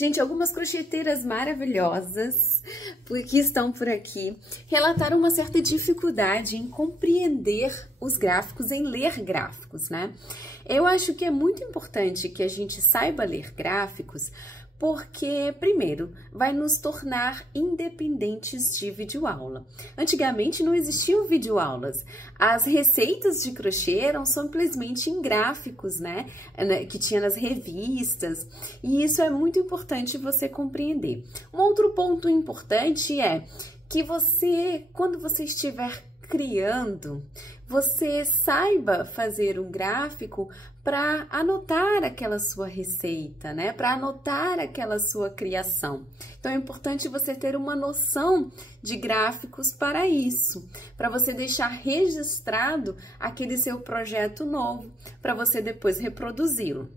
Gente, algumas crocheteiras maravilhosas que estão por aqui relataram uma certa dificuldade em compreender os gráficos, em ler gráficos, né? Eu acho que é muito importante que a gente saiba ler gráficos, porque, primeiro, vai nos tornar independentes de videoaula. Antigamente não existiam videoaulas. As receitas de crochê eram simplesmente em gráficos, né? Que tinha nas revistas. E isso é muito importante você compreender. Um outro ponto importante é que você, quando você estiver criando, você saiba fazer um gráfico para anotar aquela sua receita, né? Para anotar aquela sua criação. Então é importante você ter uma noção de gráficos para isso, para você deixar registrado aquele seu projeto novo, para você depois reproduzi-lo.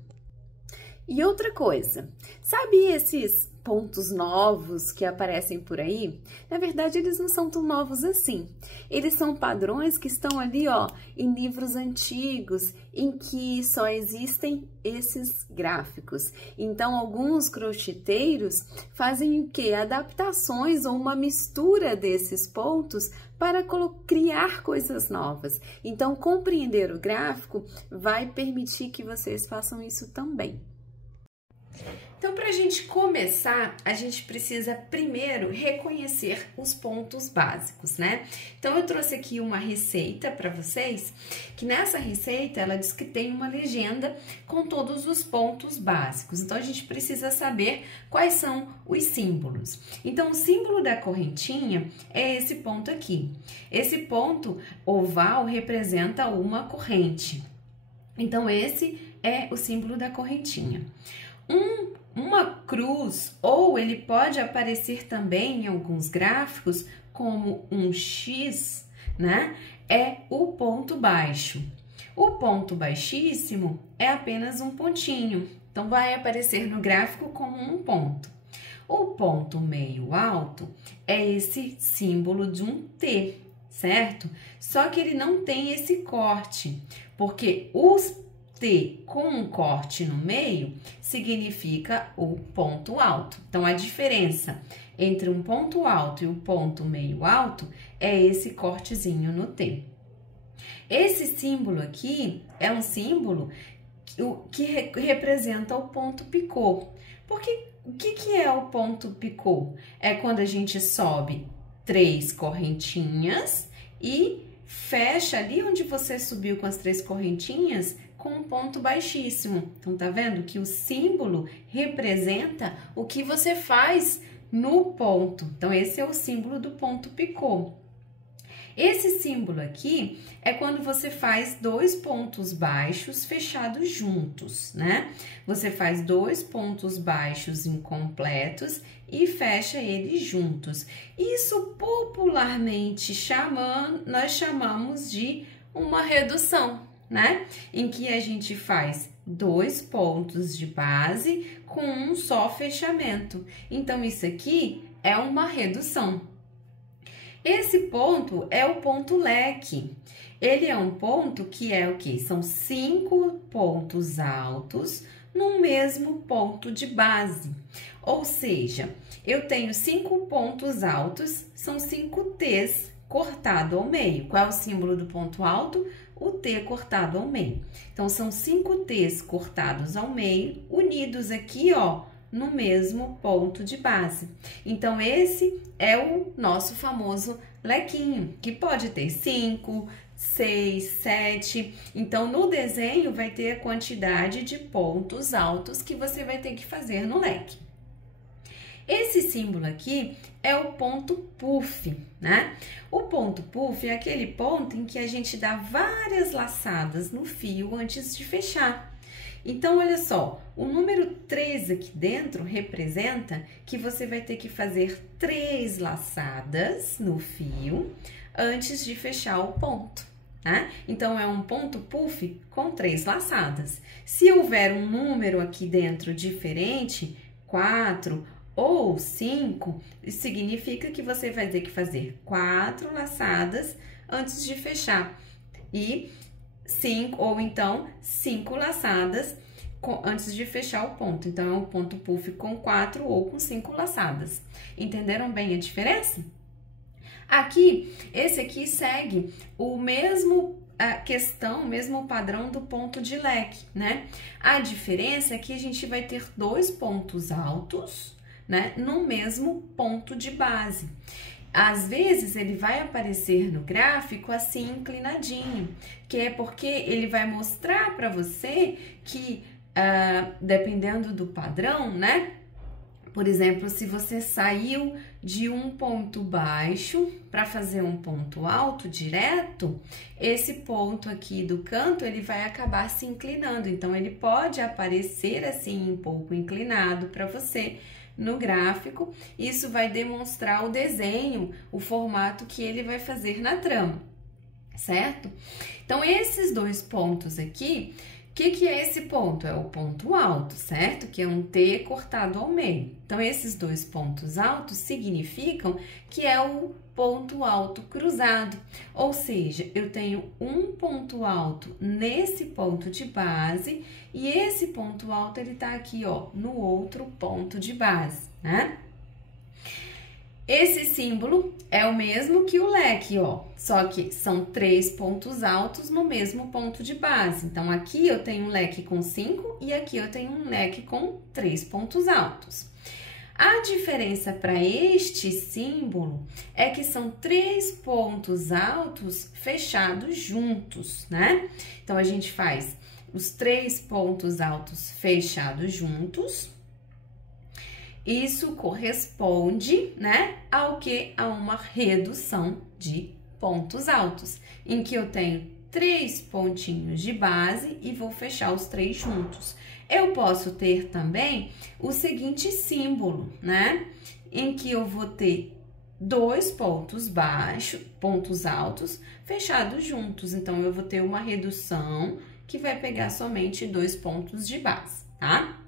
E outra coisa, sabe esses pontos novos que aparecem por aí? Na verdade, eles não são tão novos assim. Eles são padrões que estão ali, ó, em livros antigos, em que só existem esses gráficos. Então, alguns crocheteiros fazem o quê? Adaptações ou uma mistura desses pontos para criar coisas novas. Então, compreender o gráfico vai permitir que vocês façam isso também. Então, para a gente começar, a gente precisa primeiro reconhecer os pontos básicos, né? Então, eu trouxe aqui uma receita para vocês, que nessa receita ela diz que tem uma legenda com todos os pontos básicos. Então, a gente precisa saber quais são os símbolos. Então, o símbolo da correntinha é esse ponto aqui. Esse ponto oval representa uma corrente. Então, esse é o símbolo da correntinha. Uma cruz, ou ele pode aparecer também em alguns gráficos como um X, né? É o ponto baixo. O ponto baixíssimo é apenas um pontinho, então vai aparecer no gráfico como um ponto. O ponto meio alto é esse símbolo de um T, certo? Só que ele não tem esse corte, porque os T com um corte no meio significa o ponto alto. Então, a diferença entre um ponto alto e o ponto meio alto é esse cortezinho no T. Esse símbolo aqui é um símbolo que representa o ponto picô. Porque o que é o ponto picô? É quando a gente sobe 3 correntinhas e fecha ali onde você subiu com as 3 correntinhas com um ponto baixíssimo. Então, tá vendo que o símbolo representa o que você faz no ponto. Então, esse é o símbolo do ponto picô. Esse símbolo aqui é quando você faz 2 pontos baixos fechados juntos, né? Você faz 2 pontos baixos incompletos e fecha eles juntos. Isso popularmente nós chamamos de uma redução, né? Em que a gente faz 2 pontos de base com um só fechamento. Então, isso aqui é uma redução. Esse ponto é o ponto leque. Ele é um ponto que é o quê? São 5 pontos altos no mesmo ponto de base. Ou seja, eu tenho 5 pontos altos, são 5 T's cortado ao meio. Qual é o símbolo do ponto alto? O T cortado ao meio. Então, são 5 T's cortados ao meio, unidos aqui, ó, no mesmo ponto de base. Então, esse é o nosso famoso lequinho, que pode ter 5, 6, 7. Então, no desenho, vai ter a quantidade de pontos altos que você vai ter que fazer no leque. Esse símbolo aqui é o ponto puff, né? O ponto puff é aquele ponto em que a gente dá várias laçadas no fio antes de fechar. Então, olha só, o número 3 aqui dentro representa que você vai ter que fazer 3 laçadas no fio antes de fechar o ponto, né? Então, é um ponto puff com 3 laçadas. Se houver um número aqui dentro diferente, 4 ou 5, significa que você vai ter que fazer 4 laçadas antes de fechar. E 5 ou então 5 laçadas antes de fechar o ponto. Então, é um ponto puff com 4 ou com 5 laçadas. Entenderam bem a diferença? Aqui, esse aqui segue o mesmo o mesmo padrão do ponto de leque, né? A diferença é que a gente vai ter 2 pontos altos, né, no mesmo ponto de base. Às vezes, ele vai aparecer no gráfico assim, inclinadinho, que é porque ele vai mostrar para você que, dependendo do padrão, né? Por exemplo, se você saiu de um ponto baixo para fazer um ponto alto direto, esse ponto aqui do canto, ele vai acabar se inclinando. Então, ele pode aparecer assim, um pouco inclinado para você no gráfico. Isso vai demonstrar o desenho, o formato que ele vai fazer na trama, certo? Então, esses 2 pontos aqui, o que é esse ponto? É o ponto alto, certo? Que é um T cortado ao meio. Então, esses 2 pontos altos significam que é o ponto alto cruzado. Ou seja, eu tenho um ponto alto nesse ponto de base e esse ponto alto, ele tá aqui, ó, no outro ponto de base, né? Esse símbolo é o mesmo que o leque, ó, só que são 3 pontos altos no mesmo ponto de base. Então, aqui eu tenho um leque com 5 e aqui eu tenho um leque com 3 pontos altos. A diferença para este símbolo é que são 3 pontos altos fechados juntos, né? Então, a gente faz os 3 pontos altos fechados juntos. Isso corresponde, né, ao que? A uma redução de pontos altos, em que eu tenho 3 pontinhos de base e vou fechar os 3 juntos. Eu posso ter também o seguinte símbolo, né, em que eu vou ter 2 pontos baixos, pontos altos, fechados juntos. Então, eu vou ter uma redução que vai pegar somente 2 pontos de base, tá?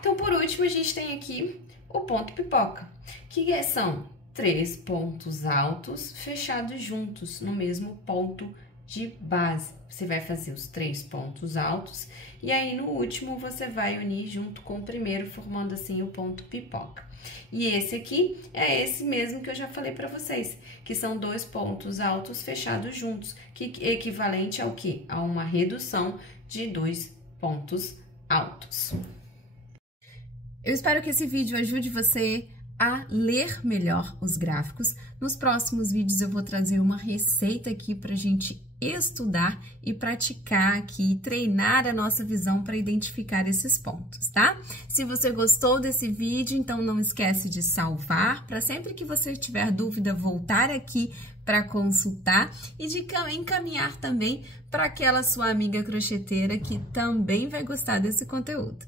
Então, por último, a gente tem aqui o ponto pipoca, que são 3 pontos altos fechados juntos no mesmo ponto de base. Você vai fazer os 3 pontos altos e aí no último você vai unir junto com o primeiro, formando assim o ponto pipoca. E esse aqui é esse mesmo que eu já falei para vocês, que são 2 pontos altos fechados juntos, que é equivalente ao quê? A uma redução de 2 pontos altos. Eu espero que esse vídeo ajude você a ler melhor os gráficos. Nos próximos vídeos eu vou trazer uma receita aqui para a gente estudar e praticar aqui, treinar a nossa visão para identificar esses pontos, tá? Se você gostou desse vídeo, então não esquece de salvar, para sempre que você tiver dúvida, voltar aqui para consultar e de encaminhar também para aquela sua amiga crocheteira que também vai gostar desse conteúdo.